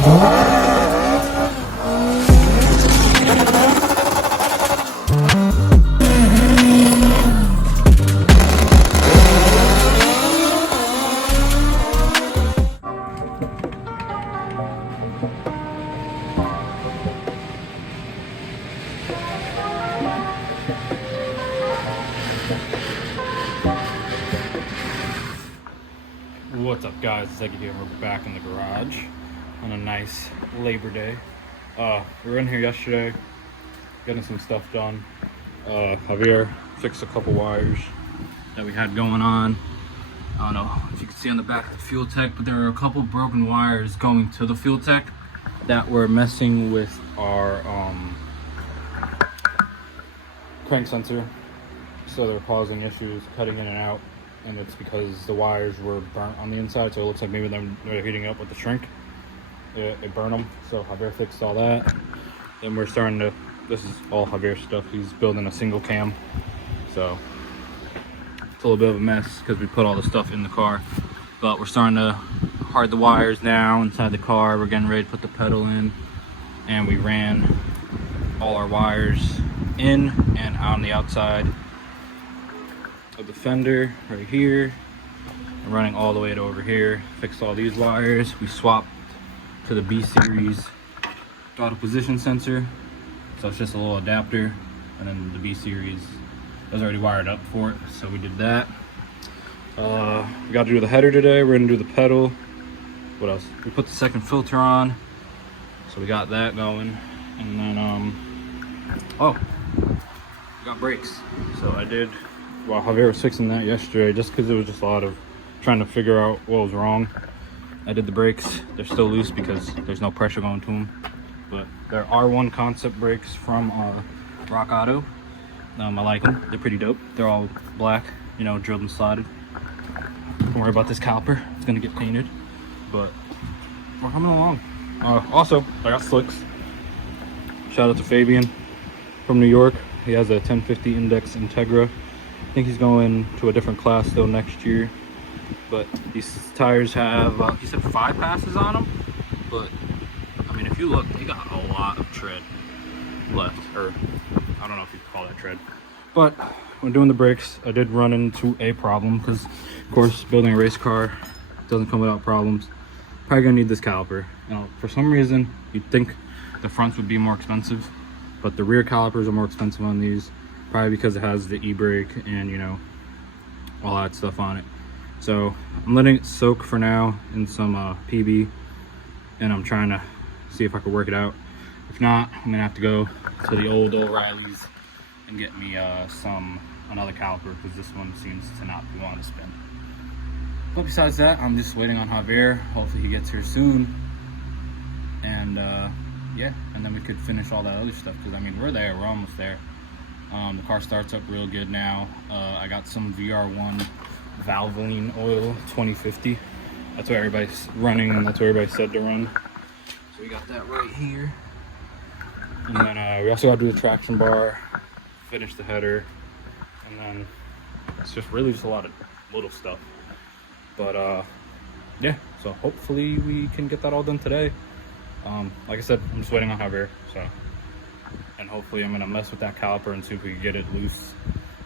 What's up, guys? It's Eggie here. We're back in the garage on a nice Labor Day. We were in here yesterday getting some stuff done. Javier fixed a couple wires that we had going on. I don't know if you can see on the back of the fuel tech, but there are a couple broken wires going to the fuel tech that were messing with our crank sensor. So they're causing issues cutting in and out. And it's because the wires were burnt on the inside, so it looks like maybe they're heating up with the shrink. It burned them, so Javier fixed all that. Then we're starting to, this is all Javier stuff. He's building a single cam, so it's a little bit of a mess because we put all the stuff in the car. But we're starting to hard the wires now inside the car. We're getting ready to put the pedal in, and we ran all our wires in and on the outside of the fender right here. I'm running all the way to over here. Fixed all these wires. We swapped to the B series throttle position sensor, so it's just a little adapter, and then the B series was already wired up for it, so we did that. We got to do the header today. We're gonna do the pedal. What else? We put the second filter on, so we got that going. And then we got brakes. So I did, well, Javier was fixing that yesterday just because it was just a lot of trying to figure out what was wrong. I did the brakes. They're still loose because there's no pressure going to them. But they're R1 concept brakes from Rock Auto. I like them. They're pretty dope. They're all black, you know, drilled and slotted. Don't worry about this caliper. It's going to get painted. But we're coming along. Also, I got slicks. Shout out to Fabian from New York. He has a 1050 Index Integra. I think he's going to a different class though next year. But these tires have, he said 5 passes on them. But, I mean, if you look, they got a lot of tread left. Or, I don't know if you call that tread. But, when doing the brakes, I did run into a problem. Because, of course, building a race car doesn't come without problems. Probably going to need this caliper. You know, for some reason, you'd think the fronts would be more expensive. But the rear calipers are more expensive on these. Probably because it has the e-brake and, you know, all that stuff on it. So I'm letting it soak for now in some PB, and I'm trying to see if I can work it out. If not, I'm gonna have to go to the old O'Reilly's and get me another caliper, because this one seems to not be wanting to spin. But besides that, I'm just waiting on Javier. Hopefully he gets here soon, and yeah, and then we could finish all that other stuff, because I mean, we're there, we're almost there. The car starts up real good now. I got some VR1 Valvoline oil 2050. That's what everybody's running, and that's what everybody said to run. So we got that right here. And then we also got to do the traction bar, finish the header, and then it's just really just a lot of little stuff. But yeah, so hopefully we can get that all done today. Like I said, I'm just waiting on Javier, so. And hopefully I'm gonna mess with that caliper and see if we can get it loose,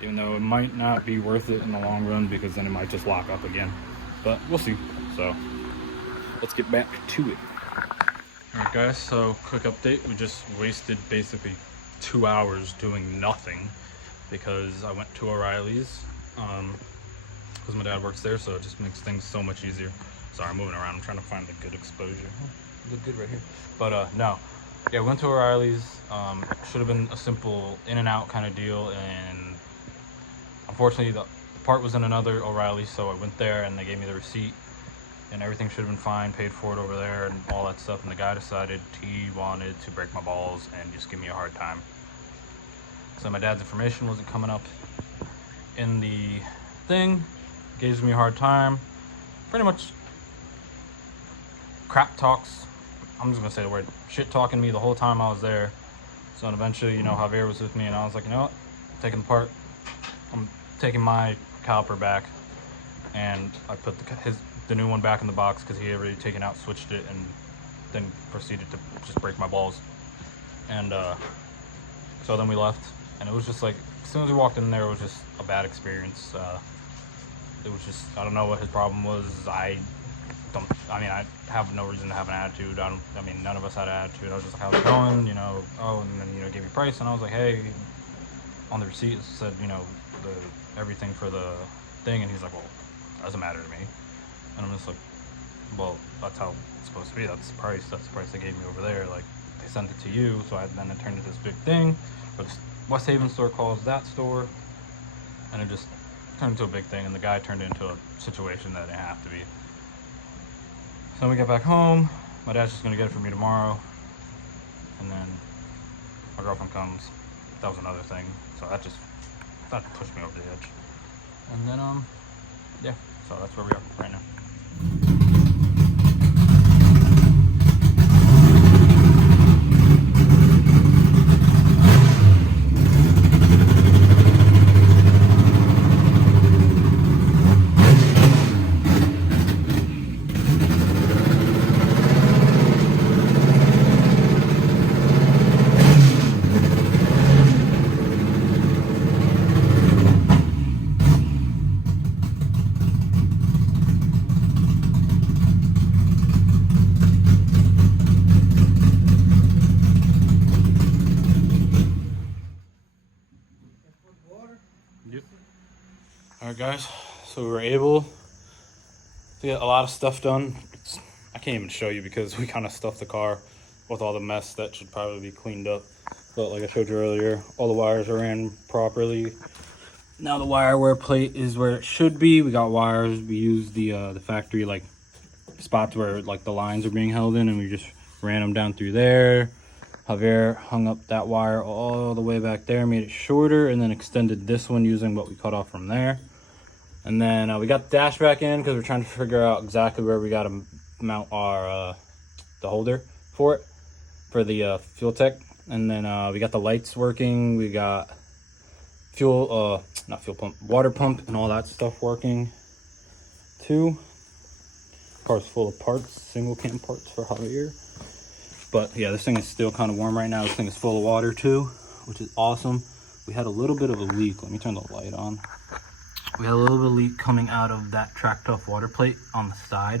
even though it might not be worth it in the long run, because then it might just lock up again, but we'll see. So let's get back to it. All right, guys, so quick update. We just wasted basically 2 hours doing nothing because I went to O'Reilly's because my dad works there, so it just makes things so much easier. Sorry, I'm moving around. I'm trying to find the good exposure. Oh, look good right here. But no, yeah, we went to O'Reilly's. Should have been a simple in and out kind of deal, and unfortunately the part was in another O'Reilly, so I went there and they gave me the receipt and everything should have been fine, paid for it over there and all that stuff, and the guy decided he wanted to break my balls and just give me a hard time. So my dad's information wasn't coming up in the thing, gives me a hard time, pretty much crap talks. I'm just gonna say the word, shit talking me the whole time I was there. So then eventually, you know, Javier was with me and I was like, you know what, taking the part, I'm taking my caliper back, and I put the new one back in the box because he had already taken out, switched it, and then proceeded to just break my balls. And so then we left, and it was just like, as soon as we walked in there, it was just a bad experience. It was just, I don't know what his problem was. I have no reason to have an attitude. None of us had an attitude. I was just like, how's it going? You know, and then, gave me price, and I was like, hey, on the receipt it said, everything for the thing, and he's like, well, it doesn't matter to me. And I'm just like, well, that's how it's supposed to be. That's the price they gave me over there. Like, they sent it to you, so then it turned into this big thing. But the West Haven store calls that store, and it just turned into a big thing, and the guy turned it into a situation that it didn't have to be. So we get back home, my dad's just gonna get it for me tomorrow, and then my girlfriend comes. That was another thing, so that pushed me over the edge. And then yeah, so that's where we are right now. Yep. Alright guys, so we were able to get a lot of stuff done. I can't even show you because we kind of stuffed the car with all the mess that should probably be cleaned up. But like I showed you earlier, all the wires are ran properly. Now the wire wear plate is where it should be. We got wires. We used the factory like spots where like the lines are being held in, and we just ran them down through there. Javier hung up that wire all the way back there, made it shorter, and then extended this one using what we cut off from there. And then we got the dash back in because we're trying to figure out exactly where we got to mount our the holder for it, for the fuel tech. And then we got the lights working. We got water pump and all that stuff working too. Car's full of parts, single cam parts for Javier. But yeah, this thing is still kind of warm right now. This thing is full of water too, which is awesome. We had a little bit of a leak. Let me turn the light on. We had a little bit of leak coming out of that Track Tough water plate on the side,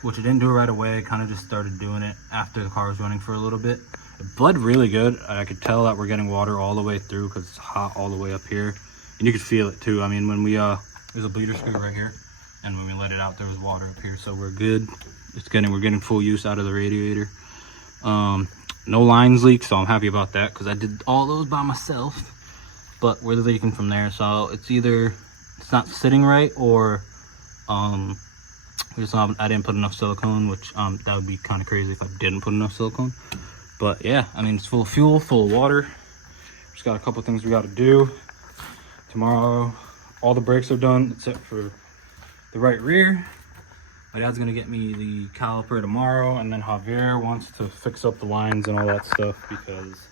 which it didn't do right away. It kind of just started doing it after the car was running for a little bit. It bled really good. I could tell that we're getting water all the way through because it's hot all the way up here. And you could feel it too. I mean, when we, there's a bleeder screw right here. And when we let it out, there was water up here. So we're good. We're getting full use out of the radiator. No lines leaked, so I'm happy about that because I did all those by myself. But we're leaking from there, so it's either it's not sitting right, or I didn't put enough silicone, which that would be kind of crazy if I didn't put enough silicone. But yeah, I mean, it's full of fuel, full of water. Just got a couple things we got to do tomorrow. All the brakes are done except for the right rear. My dad's gonna get me the caliper tomorrow, and then Javier wants to fix up the lines and all that stuff because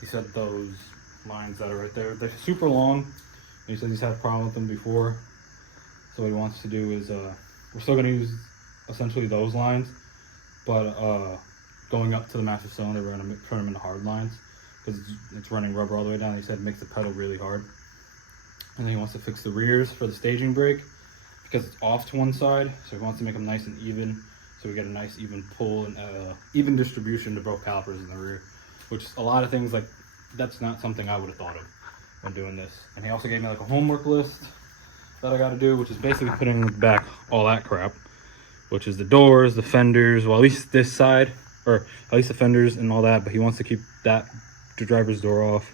he said those lines that are right there, they're super long, and he said he's had a problem with them before. So what he wants to do is we're still gonna use essentially those lines, but going up to the master cylinder, we're gonna turn them into hard lines because it's running rubber all the way down. He said it makes the pedal really hard. And then he wants to fix the rears for the staging brake because it's off to one side, so he wants to make them nice and even, so we get a nice even pull and even distribution to both calipers in the rear, which a lot of things, like, that's not something I would have thought of when doing this. And he also gave me like a homework list that I got to do, which is basically putting back all that crap, which is the doors, the fenders, well, at least this side, or at least the fenders and all that, but he wants to keep the driver's door off.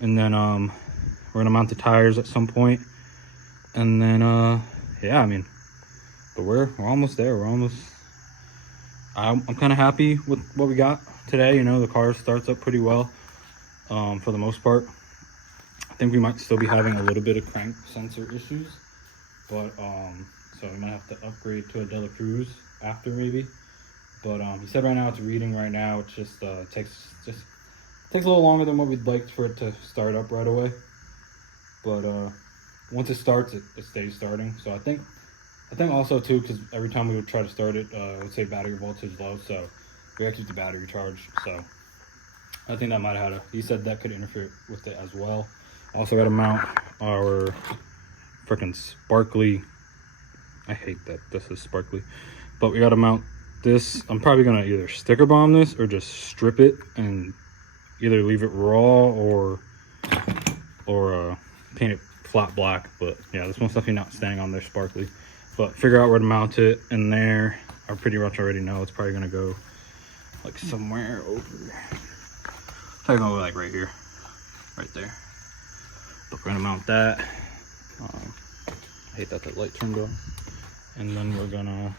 And then we're gonna mount the tires at some point, and then yeah, I mean, but we're almost there. I'm kind of happy with what we got today. You know, the car starts up pretty well for the most part. I think we might still be having a little bit of crank sensor issues, but so we might have to upgrade to a Dela Cruz after maybe. But he said right now it's reading right now. It just takes a little longer than what we'd like for it to start up right away. But once it starts, it stays starting. So I think I think also too, because every time we would try to start it, I would say battery voltage low, so we have to keep the battery charged. So I think that might have had he said that could interfere with it as well. Also got to mount our freaking sparkly, I hate that this is sparkly, but we got to mount this. I'm probably going to either sticker bomb this or just strip it and either leave it raw or paint it flat black. But yeah, this one's definitely not staying on there sparkly, but figure out where to mount it in there. I pretty much already know it's probably going to go like somewhere over there. Probably gonna go like right here, right there. But we're gonna mount that. I hate that the light turned on. And then we're gonna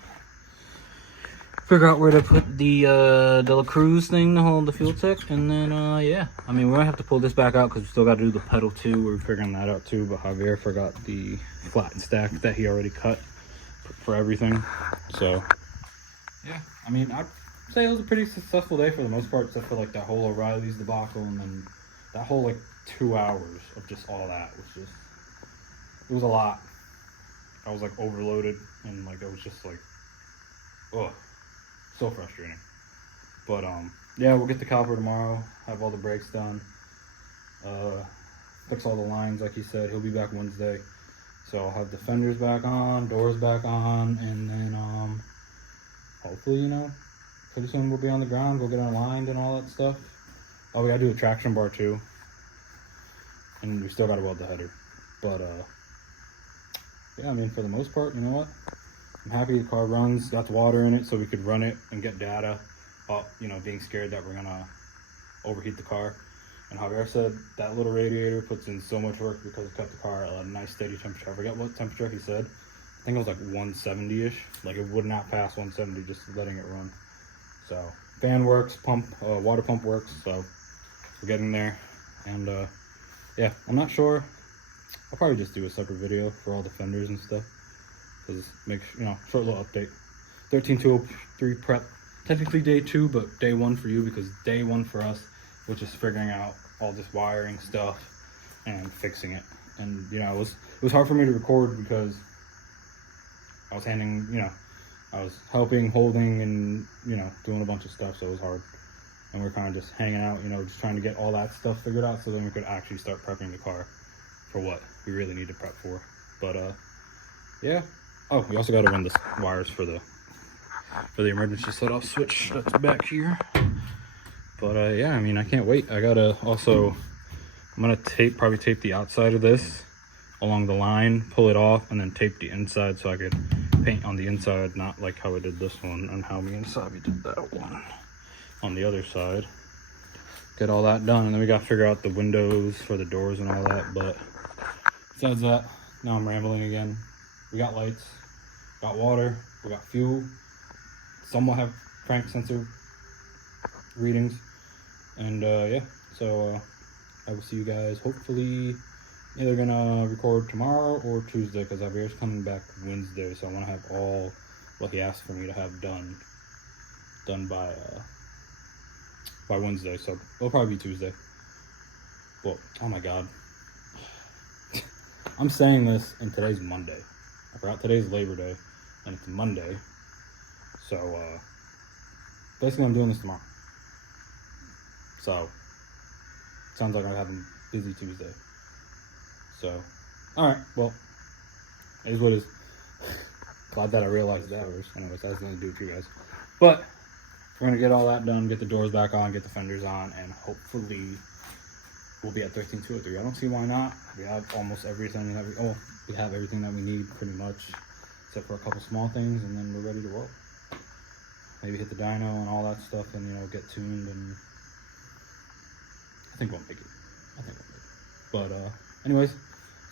figure out where to put the De La Cruz thing to hold the fuel tech. And then yeah, I mean, we're gonna have to pull this back out because we still got to do the pedal too. We're figuring that out too. But Javier forgot the flat and stack that he already cut for everything. So yeah, I mean, I'd say it was a pretty successful day for the most part, except for like that whole O'Reilly's debacle, and then that whole like 2 hours of just all that was just, it was a lot. I was like overloaded, and like it was just like, oh, so frustrating. But yeah, we'll get the caliper tomorrow, have all the brakes done, fix all the lines like he said. He'll be back Wednesday, so I'll have the fenders back on, doors back on, and then hopefully, you know, pretty soon we'll be on the ground, we'll get aligned and all that stuff. Oh, we gotta do a traction bar too. And we still gotta weld the header. But yeah, I mean, for the most part, you know what? I'm happy the car runs, got the water in it so we could run it and get data. You know, being scared that we're gonna overheat the car. And Javier said that little radiator puts in so much work because it kept the car at a nice steady temperature. I forget what temperature he said. I think it was like 170-ish. Like it would not pass 170 just letting it run. So fan works, pump, water pump works, so we're getting there. And yeah, I'm not sure. I'll probably just do a separate video for all the fenders and stuff. Because make, you know, short little update. 13203 prep. Technically day 2, but day 1 for you, because day 1 for us was just figuring out all this wiring stuff and fixing it. And you know, it was hard for me to record because I was handing, you know, I was helping, holding, and, you know, doing a bunch of stuff, so it was hard. And we're kind of just hanging out, you know, just trying to get all that stuff figured out so then we could actually start prepping the car for what we really need to prep for. But yeah. Oh, we also got to run the wires for the emergency set-off switch that's back here. But yeah, I mean, I can't wait. I gotta also, I'm gonna probably tape the outside of this along the line, pull it off, and then tape the inside so I could paint on the inside, not like how I did this one and how me and Xavi did that one on the other side. Get all that done, and then we got to figure out the windows for the doors and all that. But besides that, now I'm rambling again. We got lights, got water, we got fuel. Some will have crank sensor readings, and yeah, so I will see you guys hopefully either gonna record tomorrow or Tuesday, because Javier's coming back Wednesday, so I want to have all what he asked for me to have done by Wednesday. So it'll probably be Tuesday. Well, oh my god, I'm saying this, and today's Monday. I forgot today's Labor Day, and it's Monday. So basically, I'm doing this tomorrow. So sounds like I'm having a busy Tuesday. So, alright, well, it is what it is. Glad that I realized that. Anyways, I was going to do it for you guys. But, we're going to get all that done, get the doors back on, get the fenders on, and hopefully we'll be at 13203. I don't see why not. We have almost everything that we have everything that we need pretty much, except for a couple small things, and then we're ready to roll. Maybe hit the dyno and all that stuff, and, you know, get tuned, and I think we'll make it. But, anyways,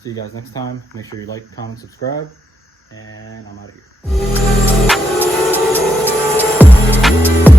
see you guys next time. Make sure you like, comment, subscribe, and I'm out of here.